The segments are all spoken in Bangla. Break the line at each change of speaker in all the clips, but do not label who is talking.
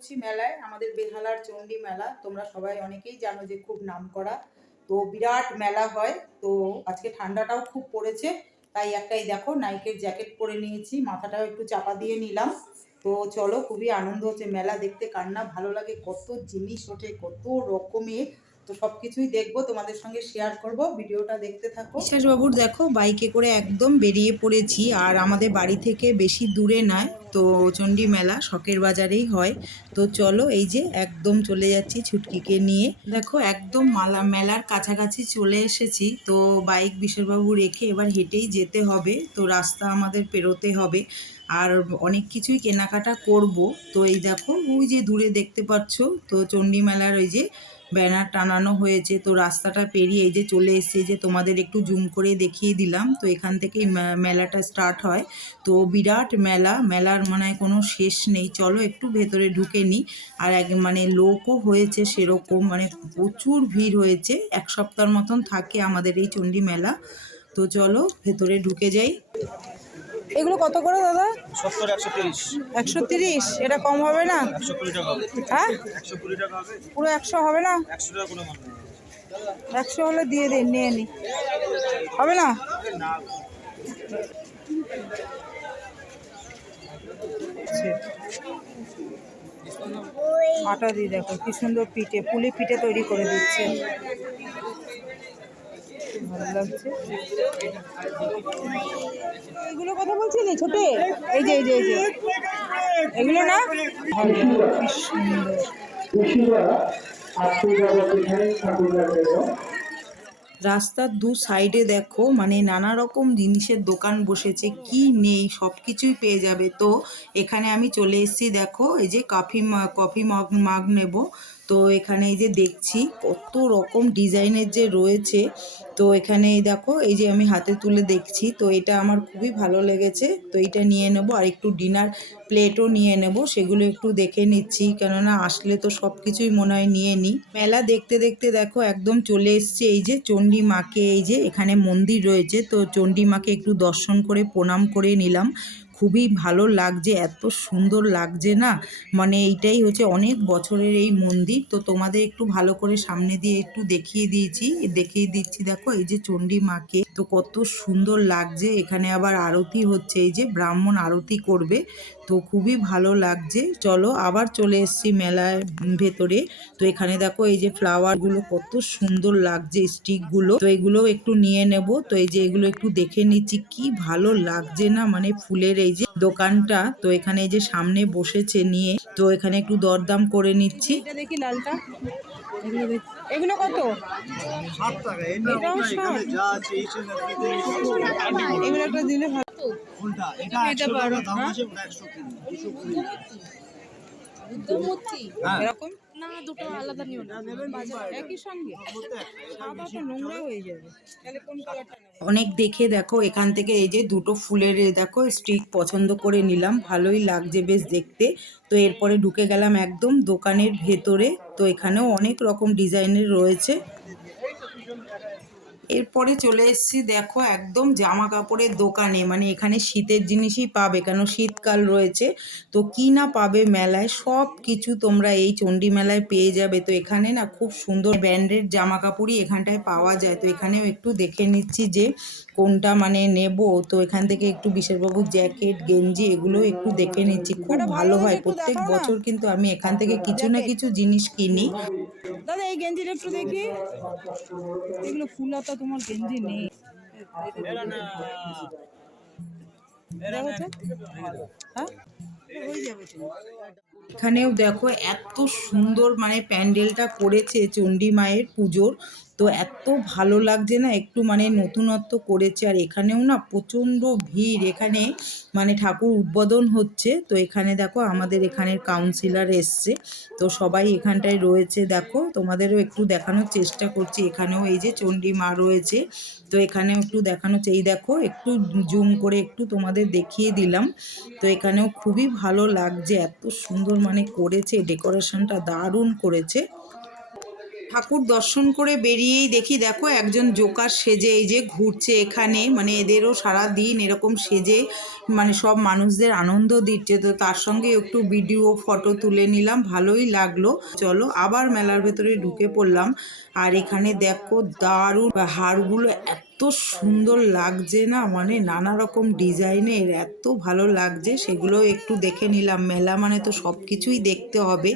করছি মেলায়, আমাদের বেহালার চণ্ডী মেলা, তোমরা সবাই অনেকেই জানো যে খুব নাম করা তো বিরাট মেলা হয়, তো আজকে ঠান্ডাটাও খুব পড়েছে, তাই একটাই দেখো নাইকের জ্যাকেট পরে নিয়েছি, মাথাটাও একটু চাপা দিয়ে নিলাম। তো চলো, খুবই আনন্দ হচ্ছে মেলা দেখতে, কার না ভালো লাগে, কত জিনিস ওঠে, কত রকমের। তো সব কিছুই দেখব, তোমাদের সঙ্গে শেয়ার করব, ভিডিওটা দেখতে থাকো। বাবুর দেখো, বাইকে করে একদম বেরিয়ে পড়েছি আর আমাদের বাড়ি থেকে বেশি দূরে নয়, তো চণ্ডী মেলা, শখের বাজারেই হয়। তো চলো এই যে একদম চলে যাচ্ছি ছুটকিকে নিয়ে। দেখো, একদম মালা, মেলার কাছাকাছি চলে এসেছি, তো বাইক বিশ্ববাবু রেখে এবার হেঁটেই যেতে হবে, তো রাস্তা আমাদের পেরোতে হবে। আর অনেক কিছুই কেনাকাটা করব, তো এই দেখো, ওই যে দূরে দেখতে পাচ্ছ, তো চণ্ডী মেলার ওই যে ব্যানার টানানো হয়েছে। তো রাস্তাটা পেরিয়ে এই যে চলে এসেছে যে তোমাদের একটু জুম করে দেখিয়ে দিলাম। তো এখান থেকেই মেলাটা স্টার্ট হয়। তো বিরাট মেলা। মেলার মানে কোনো শেষ নেই। চলো একটু ভেতরে ঢুকে নিই। আর এক মানে লোকও হয়েছে সেরকম। মানে প্রচুর ভিড় হয়েছে। এক সপ্তাহের মতন থাকে আমাদের এই চণ্ডী মেলা। তো চলো ভেতরে ঢুকে যাই। এগুলো কত করে দাদা?
সত্তর একশো তিরিশ।
একশো তিরিশ? এটা কম হবে না?
একশো কুড়ি টাকা হবে।
হ্যাঁ?
একশো কুড়ি টাকা হবে।
পুরো একশো হবে না?
একশো টাকা কোনো
একশো হলে দিয়ে দিন নিয়ে নি। হবে না
না?
আটা দিয়ে দেখো কি সুন্দর পিঠে পুলি পিঠে তৈরি করে দিচ্ছে। ভালো লাগছে। এগুলো কথা বলছিলি ছোটে? এই যে এই যে এই যে। এগুলো না? রাস্তার দু সাইডে দেখো মানে নানা রকম জিনিসের দোকান বসেছে কি নেই সব কিছুই পেয়ে যাবে। তো এখানে আমি চলে এসেছি দেখো এই যে কফি মা- কফি মগ মাগ নেব। তো এখানে এই যে দেখছি কত রকম ডিজাইনের যে রয়েছে। তো এখানে এই দেখো, এই যে আমি হাতে তুলে দেখছি, তো এটা আমার খুবই ভালো লেগেছে। তো এটা নিয়ে নেব, আর একটু ডিনার প্লেটও নিয়ে নেব, সেগুলো একটু দেখে নিচ্ছি, কেননা আসলে তো সব কিছুই মনে হয় নিয়ে নিই। মেলা দেখতে দেখতে দেখো একদম চলে এসছে, এই যে চণ্ডী মাকে, এই যে এখানে মন্দির রয়েছে, তো চণ্ডী মাকে একটু দর্শন করে, প্রণাম করে নিলাম। খুবই ভালো লাগছে, এত সুন্দর লাগছে না? মানে এইটাই হচ্ছে অনেক বছরের এই মন্দির। তো তোমাদের একটু ভালো করে সামনে দিয়ে একটু দেখিয়ে দিয়েছি, দেখিয়ে দিচ্ছি দেখো এই যে চণ্ডী মাকে তো কত সুন্দর লাগছে। এখানে আবার আরতি হচ্ছে, এই যে ব্রাহ্মণ আরতি করবে, তো খুবই ভালো লাগছে। চলো আবার চলে এসেছি মেলার ভেতরে। তো এখানে দেখো এই যে ফ্লাওয়ারগুলো কত সুন্দর লাগছে স্টিকগুলো তো এগুলো একটু নিয়ে নেব। তো এই যে এগুলো একটু দেখে নিচ্ছি, কি ভালো লাগছে না মানে ফুলের এই যে দোকানটা। তো এখানে এই যে সামনে বসেছে নিয়ে, তো এখানে একটু দরদাম করে নিচ্ছি। দেখি লালটা। এগুলো কত? এগুলো একটা দিলে ভালো
হ্যাঁ।
এরকম?
না দুটো আলাদা নিও
একই সঙ্গে। নোংরা হয়ে যাবে। তাহলে কোন কালারটা অনেক দেখে দেখো, এখান থেকে এই যে দুটো ফুলের দেখো স্টিক পছন্দ করে নিলাম। ভালোই লাগছে বেশ দেখতে। তো এরপরে ঢুকে গেলাম একদম দোকানের ভেতরে। তো এখানেও অনেক রকম ডিজাইনের রয়েছে। এরপরে চলে এসছি, দেখো একদম জামা কাপড়ের দোকানে। মানে এখানে শীতের জিনিসই পাবে, কেন শীতকাল রয়েছে। তো কি না পাবে মেলায়, সব কিছু তোমরা এই চণ্ডী মেলায় পেয়ে যাবে। তো এখানে না খুব সুন্দর ব্র্যান্ডের জামা কাপড়ই এখানটায় পাওয়া যায়। তো এখানেও একটু দেখে নিচ্ছি যে কোনটা মানে নেব? তো এখান থেকে একটু বিশেষবাবু জ্যাকেট গেঞ্জি এগুলো একটু দেখে নিচ্ছি। খুব ভালো হয়। প্রত্যেক বছর কিন্তু আমি এখান থেকে কিছু না কিছু জিনিস কিনি। দাদা এই গেঞ্জিটা একটু দেখি। এগুলো ফুলাতা তোমার গেঞ্জি নেই। হ্যাঁ? এখানেও দেখো এত সুন্দর মানে প্যান্ডেলটা করেছে চণ্ডী মায়ের পুজোর। তো এত ভালো লাগছে না, একটু মানে নতুনত্ব করেছে। আর এখানেও না প্রচণ্ড ভিড়, এখানে মানে ঠাকুর উদ্বোধন হচ্ছে। তো এখানে দেখো আমাদের এখানের কাউন্সিলর এসছে। তো সবাই এখানটায় রয়েছে, দেখো। তোমাদেরও একটু দেখানোর চেষ্টা করছি। এখানেও এই যে চণ্ডী মা রয়েছে, তো এখানেও একটু দেখানো এই দেখো, একটু জুম করে একটু তোমাদের দেখিয়ে দিলাম। তো এখানেও খুবই ভালো লাগছে, এত সুন্দর মানে করেছে ডেকোরেশনটা দারুণ করেছে। ঠাকুর দর্শন করে বেরিয়েই দেখি, দেখো একজন জোকার সেজে এই যে ঘুরছে এখানে মানে এদেরও সারা দিন এরকম সেজে মানে সব মানুষদের আনন্দ দিচ্ছে। তো তার সঙ্গে একটু ভিডিও ফটো তুলে নিলাম, ভালোই লাগল। চলো আবার মেলার ভেতরে ঢুকে পড়লাম। আর এখানে দেখো দারুণ হারগুলো এত সুন্দর লাগছে না? মানে নানা রকম ডিজাইনের এত ভালো লাগছে, সেগুলো একটু দেখে নিলাম। মেলা মানে তো সব কিছুই দেখতে হবে।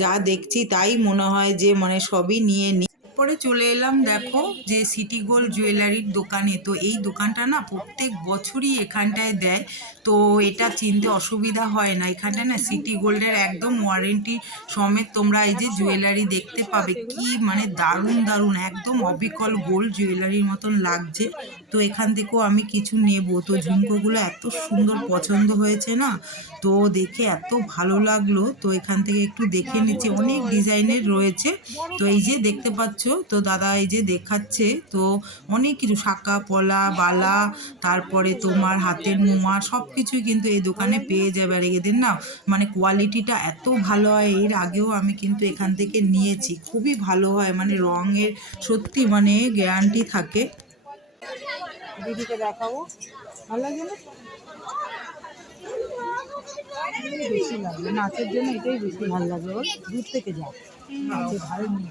যা দেখছি তাই মনে হয় যে মানে সবই নিয়ে নি পরে চলে এলাম, দেখো যে সিটি গোল্ড জুয়েলারির দোকানে। তো এই দোকানটা না প্রত্যেক বছরই এখানটায় দেয়। তো এটা চিনতে অসুবিধা হয় না। এখানটায় না সিটি গোল্ডের একদম ওয়ারেন্টি সমেত তোমরা এই যে জুয়েলারি দেখতে পাবে। কি মানে দারুণ দারুণ, একদম অবিকল গোল্ড জুয়েলারির মতন লাগছে। তো এখান থেকেও আমি কিছু নেব। তো ঝুমকোগুলো এত সুন্দর পছন্দ হয়েছে না? তো দেখে এত ভালো লাগল। তো এখান থেকে একটু দেখে নিচ্ছি। অনেক ডিজাইনের রয়েছে। তো এই যে দেখতে পাচ্ছ তো দাদা এই যে দেখাচ্ছে তো অনেক কিছু শাঁকা পলা বালা তারপরে তোমার হাতের মোয়া সব কিছুই কিন্তু এই দোকানে পেয়ে যাবে। আর এদের না মানে কোয়ালিটিটা এত ভালো হয় এর আগেও আমি কিন্তু এখান থেকে নিয়েছি। খুবই ভালো হয় মানে রঙের সত্যি মানে গ্যারান্টি থাকে।
দিদিকে দেখাবো। ভালো লাগবে না? বেশি লাগবে। নাচের জন্য এটাই বেশি ভালো লাগবে ওর দূর থেকে যা। নাচে ভালো নিয়ে।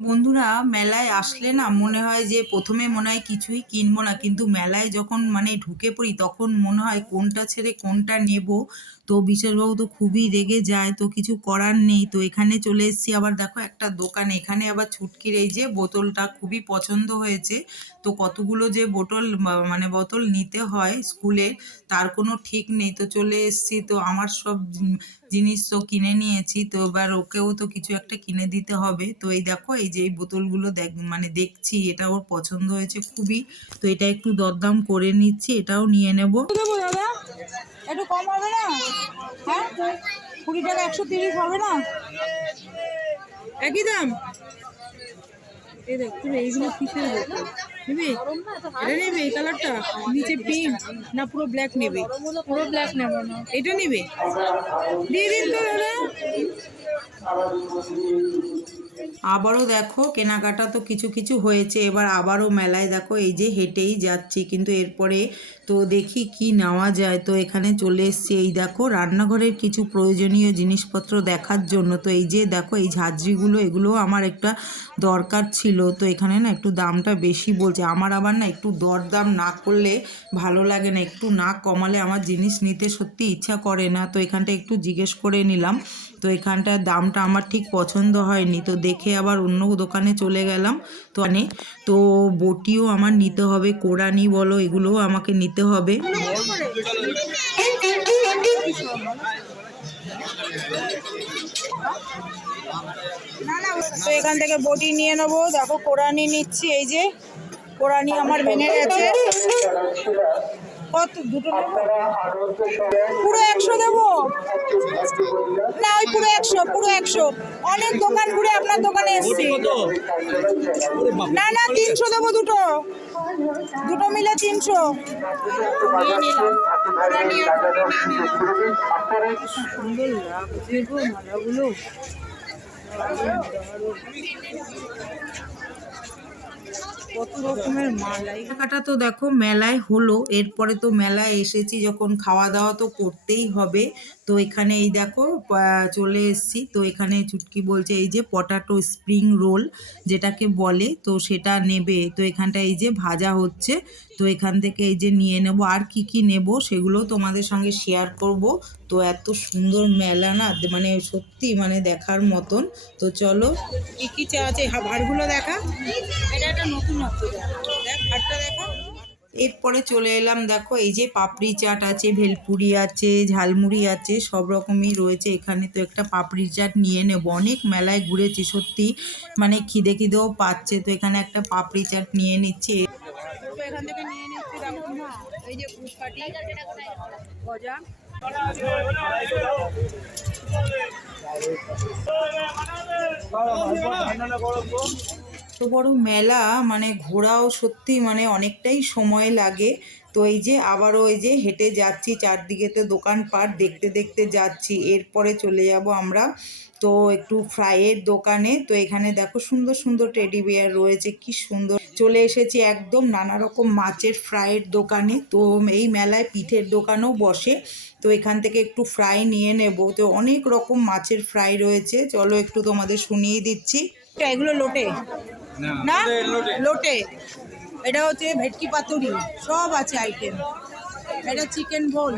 বন্ধুরা, মেলায় আসলে না মনে হয় যে প্রথমে মনে হয় কিছুই কিনবো না। কিন্তু মেলায় যখন মানে ঢুকে পড়ি, তখন মনে হয় কোনটা ছেড়ে কোনটা নেব। তো বিশেষবাবু তো খুবই রেগে যায়, তো কিছু করার নেই। তো এখানে চলে এসেছি। আবার দেখো একটা দোকানে, এখানে আবার ছুটকির এই যে বোতলটা খুবই পছন্দ হয়েছে। তো কতগুলো যে বোতল মানে বোতল নিতে হয় স্কুলে, তার কোনো ঠিক নেই। তো চলে এসেছি। তো আমার সব জিনিস তো কিনে নিয়েছি। তো এবার ওকেও তো কিছু একটা কিনে দিতে হবে। তো এই দেখো, এই যে এই বোতলগুলো দেখ মানে দেখছি এটা ওর পছন্দ হয়েছে খুবই। তো এটা একটু দরদাম করে নিচ্ছি এটাও নিয়ে নেব।
দাদা? একটু কম হবে না? হ্যাঁ? কুড়ি টাকা একশো তিরিশ হবে না? একই দাম? এই দেখ পুরো এইগুলো কিসের বোতল? নেবে? এটা নেবে এই কালারটা? নিচে পিঙ্ক না পুরো ব্ল্যাক নেবে? পুরো ব্ল্যাক নেব না। এটা নেবে? দিয়ে দিন তো দাদা।
আবারও দেখো, কেনাকাটা তো কিছু কিছু হয়েছে। এবার আবারও মেলায় দেখো, এই যে হেঁটেই যাচ্ছি, কিন্তু এরপরে তো দেখি কি নেওয়া যায়। তো এখানে চলে এসছি, এই দেখো, রান্নাঘরের কিছু প্রয়োজনীয় জিনিসপত্র দেখার জন্য। তো এই যে দেখো, এই ঝাঁঝরিগুলো, এগুলো আমার একটা দরকার ছিল। তো এখানে না একটু দামটা বেশি বলছে। আমার আবার না একটু দরদাম না করলে ভালো লাগে না। একটু না কমালে আমার জিনিস নিতে সত্যি ইচ্ছা করে না। তো এখানটা একটু জিজ্ঞেস করে নিলাম। তো এখানটার দামটা আমার ঠিক পছন্দ হয়নি। তো দেখে আবার অন্য দোকানে চলে গেলাম। তো আনে তো বটিও আমার নিতে হবে, কোরানি বলো, এগুলোও আমাকে নিতে হবে।
তো এখান থেকে বটি নিয়ে নেব। দেখো কোরআনি নিচ্ছি, এই যে কোরআনি আমার ভেঙে গেছে। কত? দুটো পুরো একশো দেবো? পুরো অনেক দোকান ঘুরে আপনার দোকানে এসছি। না না, তিনশো দেবো দুটো। দুটো মিলে তিনশো। মালাগুলো কত রকমের মালাই
কেনাকাটা তো দেখো মেলায় হলো, এরপরে তো মেলায় এসেছি, যখন খাওয়া দাওয়া তো করতেই হবে। তো এখানে এই দেখো চলে এসেছি। তো এখানে চুটকি বলছে, এই যে পটাটো স্প্রিং রোল যেটাকে বলে, তো সেটা নেবে। তো এখানটা এই যে ভাজা হচ্ছে। তো এখান থেকে এই যে নিয়ে নেব আর কি কি নেব সেগুলো তোমাদের সঙ্গে শেয়ার করব। তো এত সুন্দর মেলা না মানে সত্যি মানে দেখার মতন। তো চলো
কি কি চা আছে? হাড়গুলো দেখা। এটা একটা নতুন দেখ দেখ ভাতটা দেখা।
এরপরে চলে এলাম, দেখো, এই যে পাপড়ি চাট আছে, ভেলপুরি আছে, ঝালমুড়ি আছে, সব রকমই রয়েছে। এখানে তো একটা পাপড়ি চাট নিয়ে নেব। অনেক মেলায় ঘুরেছি, সত্যি। মানে খিদে খিদেও পাচ্ছে। তো এখানে একটা পাপড়ি চাট নিয়ে নিচ্ছে।
এই যে গজা।
এত বড় মেলা মানে ঘোরাও সত্যি মানে অনেকটাই সময় লাগে। তো এই যে আবারও এই যে হেঁটে যাচ্ছি চারদিকে চারদিকেতে দোকানপাট দেখতে দেখতে যাচ্ছি, এরপরে চলে যাব আমরা। তো একটু ফ্রাইয়ের দোকানে, তো এখানে দেখো সুন্দর সুন্দর টেডি বিয়ার রয়েছে, কি সুন্দর। চলে এসেছি একদম নানা রকম মাছের ফ্রাইয়ের দোকানে, তো এই মেলায় পিঠের দোকানও বসে। তো এখান থেকে একটু ফ্রাই নিয়ে নেব, তো অনেক রকম মাছের ফ্রাই রয়েছে। চলো একটু তোমাদের শুনিয়ে দিচ্ছি।
এগুলো লোটে। না লোটে এটা হচ্ছে ভেটকি পাতুরি সব আছে আইটেম এটা চিকেন রোল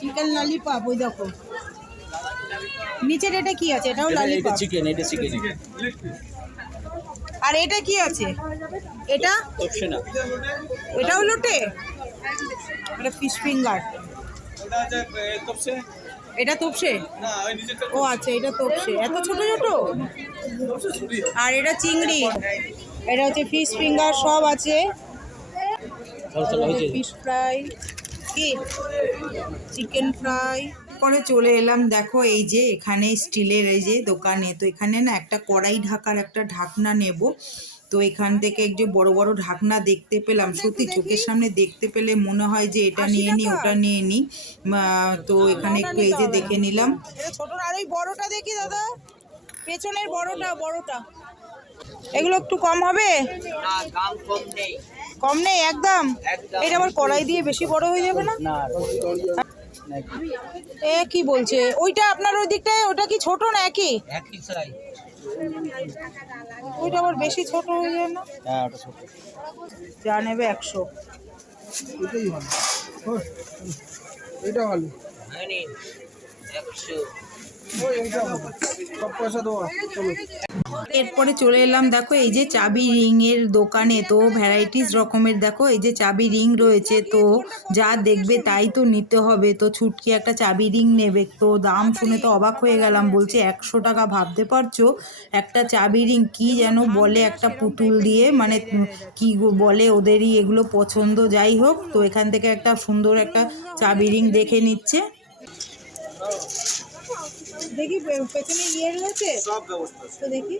চিকেন ললিপপ ওই দেখো। নিচের এটা কি আছে? এটাও ললিপপ
চিকেন এটা চিকেন
আর এটা কি আছে? এটা?
অপশন না
এটাও লোটে এটা ফিশ ফিঙ্গার এটা তোপসে?
না ওই নিচেটা
ও আচ্ছা এটা তোপসে। এত ছোট ছোট? আর এটা চিংড়ি। এটা হচ্ছে ফিশ ফিঙ্গার সব আছে। ফিশ ফ্রাই কি? চিকেন ফ্রাই
পরে চলে এলাম দেখো এই যে এখানে স্টিলের এই যে দোকানে। তো এখানে না একটা কড়াই ঢাকার একটা ঢাকনা নেব। তো এখান থেকে এক যে বড় বড় ঢাকনা দেখতে পেলাম। সত্যি চোখের সামনে দেখতে পেলে মনে হয় যে এটা নিয়ে নিই ওটা নিয়ে নিই আহ, তো এখানে একটু এই যে দেখে নিলাম।
ছোট আর ওই বড়টা দেখি দাদা। পেছনের বড়টা বড়টা। এগুলো একটু কম হবে? কম নেই। একদম? এটা আবার কড়াই দিয়ে বেশি বড় হয়ে যাবে না? এ কি বলছে? ওইটা আপনার ওই দিকটায় ওটা কি ছোট না একই?
একই
ওইটা আবার বেশি ছোট হয়ে যায় না?
হ্যাঁ ওটা ছোট।
যা নেবে একশো।
এটা ভালো। চলো
এরপরে চলে এলাম, দেখো, এই যে চাবি রিং এর দোকানে, তো ভ্যারাইটিস রকমের, দেখো, এই যে চাবি রিং রয়েছে, তো যা দেখবে তাই তো নিতে হবে, তো ছুটকি একটা চাবি রিং নেবে, তো দাম শুনে তো অবাক হয়ে গেলাম, বলছে একশো টাকা ভাবতে পারছ? একটা চাবি রিং কি যেন বলে একটা পুতুল দিয়ে মানে কি বলে ওদেরই, এগুলো পছন্দ, যাই হোক, তো এখান থেকে একটা সুন্দর একটা চাবি রিং দেখে নিচ্ছে।
দেখি পেছনে ইয়ে রয়েছে? তো দেখি।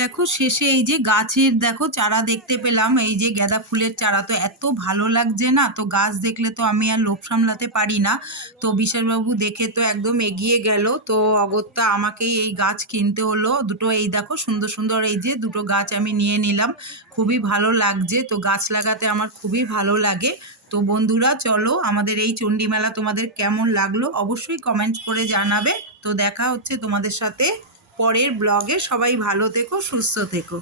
দেখো শেষে এই যে গাছের দেখো চারা দেখতে পেলাম। এই যে গাঁদা ফুলের চারা তো এত ভালো লাগছে না? তো গাছ দেখলে তো আমি আর লোভ সামলাতে পারি না। তো বিশালবাবু দেখে তো একদম এগিয়ে গেল। তো অগত্যা আমাকেই এই গাছ কিনতে হলো। দুটো এই দেখো সুন্দর সুন্দর এই যে দুটো গাছ আমি নিয়ে নিলাম। খুবই ভালো লাগছে। তো গাছ লাগাতে আমার খুবই ভালো লাগে। তো বন্ধুরা, চলো আমাদের এই চণ্ডী মেলা তোমাদের কেমন লাগল অবশ্যই কমেন্ট করে জানাবে। তো দেখা হচ্ছে তোমাদের সাথে পরের ব্লগে সবাই ভালো থেকো, সুস্থ থেকো।